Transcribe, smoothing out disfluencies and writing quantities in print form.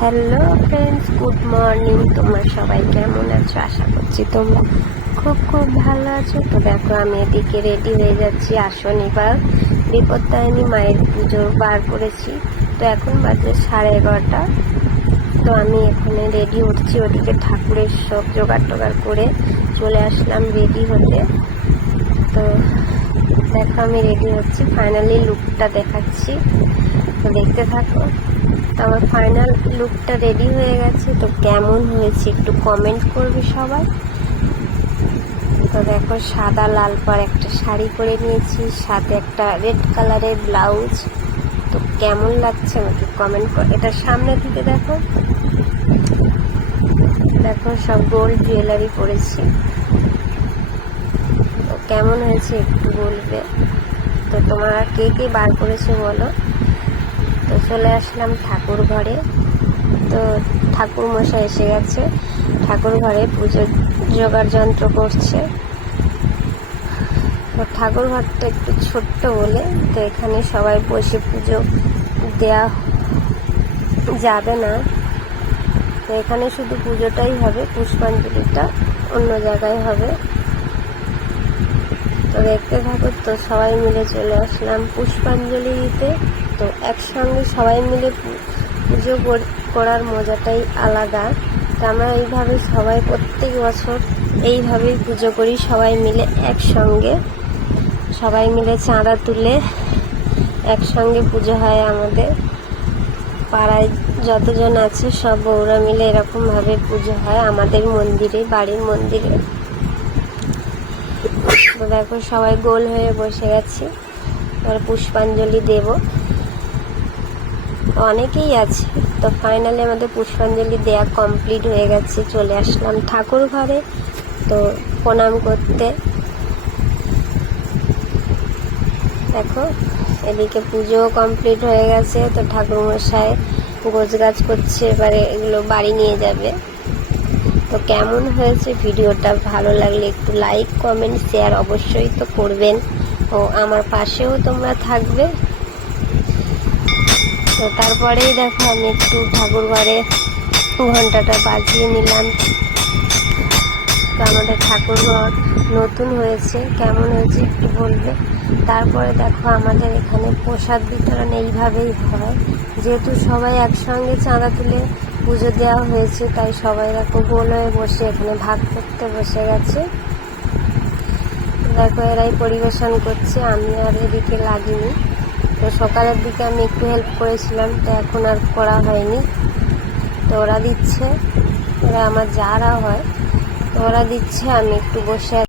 Hello friends, good morning. তোমরা সবাই কেমন আছো? আশা করছি তোমরা খুব খুব ভালো আছো। তো দেখো, আমি এদিকে রেডি হয়ে যাচ্ছি। শনিবার বিপত্তারিণী মায়ের পুজো বার করেছি। তো এখন বাজে 11:30। তো আমি এখানে রেডি হচ্ছি, ওদিকে ঠাকুরের সব জোগাড় টোগাড় করে চলে আসলাম রেডি হতে। তো দেখো, আমি রেডি হচ্ছি, ফাইনালি লুকটা দেখাচ্ছি, তো দেখতে থাকো। তো আমার ফাইনাল লুকটা রেডি হয়ে গেছে। তো কেমন হয়েছে একটু কমেন্ট করবে সবাই। তো দেখো, সাদা লাল পর একটা শাড়ি পরে নিয়েছি, সাথে একটা রেড কালারের ব্লাউজ। তো কেমন লাগছে আমাকে কমেন্ট কর। এটা সামনে থেকে দেখো, দেখো সব গোল্ড জুয়েলারি পরেছি। তো কেমন হয়েছে একটু বলবে। তো তোমরা কে কে বার করেছো বলো। তো চলে আসলাম ঠাকুর ঘরে। তো ঠাকুর মশাই এসে গেছে, ঠাকুর ঘরে পুজোর জোগাড় যন্ত্র করছে। তো ঠাকুর ঘরটা একটু ছোট্ট বলে তো এখানে সবাই বসে পুজো দেয়া যাবে না। তো এখানে শুধু পুজোটাই হবে, পুষ্পাঞ্জলিটা অন্য জায়গায় হবে। তো দেখতে থাকো। তো সবাই মিলে চলে আসলাম পুষ্পাঞ্জলি দিতে। তো একসঙ্গে সবাই মিলে পুজো করার মজাটাই আলাদা। তো আমরা এইভাবে সবাই প্রত্যেক বছর এইভাবেই পুজো করি, সবাই মিলে একসঙ্গে, সবাই মিলে চাঁদা তুলে একসঙ্গে পুজো হয়। আমাদের পাড়ায় যতজন আছে সব বউরা মিলে এরকমভাবে পুজো হয় আমাদের মন্দিরে, বাড়ির মন্দিরে। তো দেখো, সবাই গোল হয়ে বসে গেছি, এবার পুষ্পাঞ্জলি দেব। অনেকেই আছে। তো ফাইনালি আমাদের পুষ্পাঞ্জলি দেয়া কমপ্লিট হয়ে গেছে। চলে আসলাম ঠাকুর ঘরে তো প্রণাম করতে। দেখো, এদিকে পুজোও কমপ্লিট হয়ে গেছে। তো ঠাকুরমশাই গোছগাছ করছে, এবারে এগুলো বাড়ি নিয়ে যাবে। তো কেমন হয়েছে ভিডিওটা, ভালো লাগলে একটু লাইক কমেন্ট শেয়ার অবশ্যই তো করবেন, ও আমার পাশেও তোমরা থাকবে। তো তারপরেই দেখো, আমি একটু ঠাকুর ঘরে ঘন্টাটা বাজিয়ে নিলাম। তো আমাদের ঠাকুর ঘর নতুন হয়েছে, কেমন হয়েছে একটু বলবে। তারপরে দেখো, আমাদের এখানে প্রসাদ বিতরণ এইভাবেই হয়, যেহেতু সবাই একসঙ্গে চাঁদা তুলে পুজো দেওয়া হয়েছে, তাই সবাই দেখো গোল হয়ে বসে এখানে ভাগ করতে বসে গেছে। দেখো, এরাই পরিবেশন করছে, আমি আর এদিকে লাগিনি। তো সকালের দিকে আমি একটু হেল্প করেছিলাম, তো এখন আর করা হয়নি। তো ওরা দিচ্ছে, ওরা আমার যারা হয়, তো ওরা দিচ্ছে, আমি একটু বসে